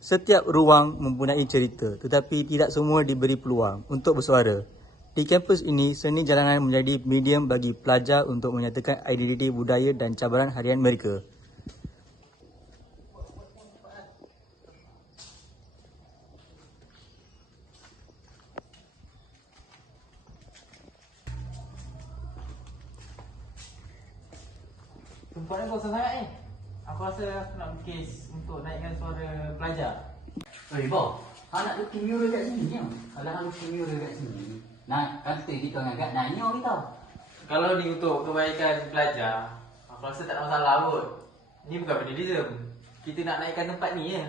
Setiap ruang mempunyai cerita, tetapi tidak semua diberi peluang untuk bersuara. Di kampus ini, seni jalanan menjadi medium bagi pelajar untuk menyatakan identiti budaya dan cabaran harian mereka. Tempatnya kosong sangat ni. Aku rasa aku nak lukis untuk naikkan suara pelajar. Boh, nak lukis mural kat sini ni. Kalau hang lukis mural kat sini, nak kata kita agak nanya kita. Kalau ni untuk kebaikan pelajar, aku rasa tak ada masalah kot. Ni bukan vandalism. Kita nak naikkan tempat ni je.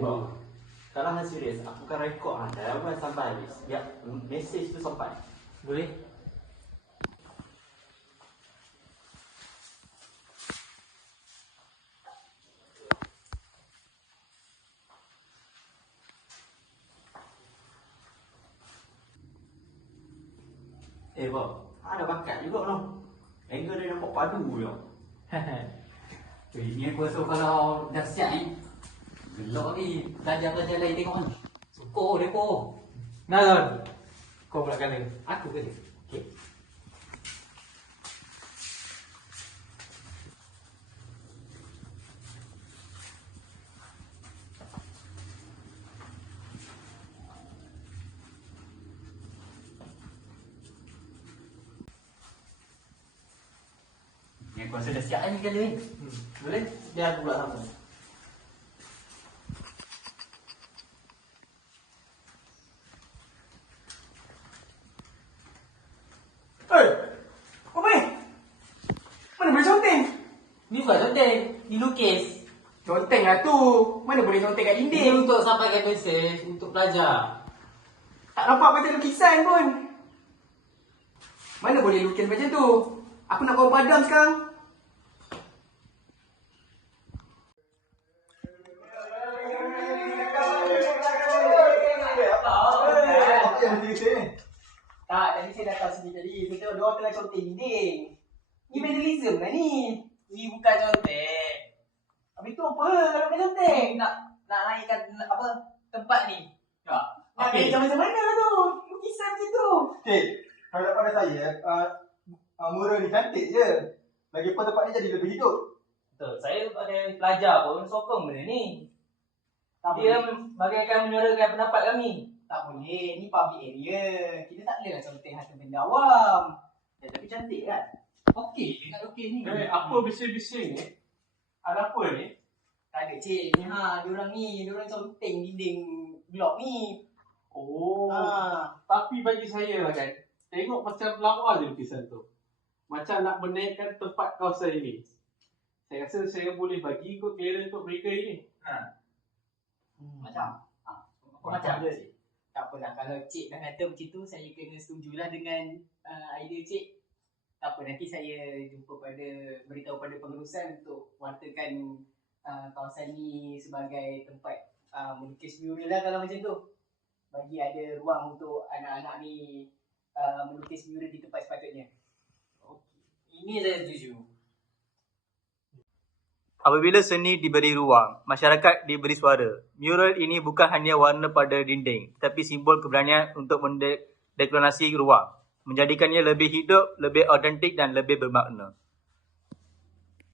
Boh, kalau hang serius, aku akan rekod hang dalam sampai habis. Biar mesej tu sampai. Boleh? Boh, ada bakat juga tau. Angle dia nampak padu je. Ni aku rasa kalau dah siap ni, gelak ni, pelajar-pelajar lain tengok ni. Syukur mereka. Nah, Zon. Kau pula kena. Aku kena. Okey. Ni aku rasa dah siap ni kali ni. Boleh? Biar aku pula sama. Apa ni? Mana boleh conteng? Ni bukan conteng. Ni lukis. Conteng lah tu. Mana boleh conteng kat Ini dinding? untuk sampaikan mesej untuk pelajar. Tak nampak macam lukisan pun. Mana boleh lukis macam tu? Aku nak bawa padam sekarang. Tak, tadi saya datang sini tadi. Saya tengok diorang tengah conteng dinding. Ni vandalism lah ni. Ni bukan conteng. Habis tu apa kalau bukan conteng? Nak naikkan apa tempat ni. Tak. Nak naik macam mana tu? Lukisan macam tu. Cik, kalau pada saya, mural ni cantik je. Lagipun tempat ni jadi lebih hidup. Betul. Saya sebagai pelajar pun sokong benda ni. Tak Dia boleh. bagaikan menyuarakan pendapat kami. Tak boleh. Ni public area. Kita tak boleh lah conteng harta benda awam. Ya, tapi cantik kan? Okey, nak lukis ni. Apa bising-bising ni? Ada apa ni? Tak ada cik. Ni diorang conteng dinding blok ni. Oh, Ha. tapi bagi saya lah kan, tengok macam lawa je lukisan tu. Macam nak menaikkan tempat kawasan ini. Saya rasa saya boleh bagi kot clearance untuk mereka ini. Macam? Macam je cik. Tak apalah. Kalau cik dah kata macam tu, saya kena setujulah dengan idea cik. Tak apa, nanti saya beritahu pada pengurusan untuk wartakan kawasan ni sebagai tempat melukis mural lah kalau macam tu. Bagi ada ruang untuk anak-anak ni melukis mural di tempat sepatutnya. Ini saya setuju. Apabila seni diberi ruang, masyarakat diberi suara. Mural ini bukan hanya warna pada dinding, tetapi simbol keberanian untuk mendeklarasi ruang, menjadikannya lebih hidup, lebih autentik dan lebih bermakna.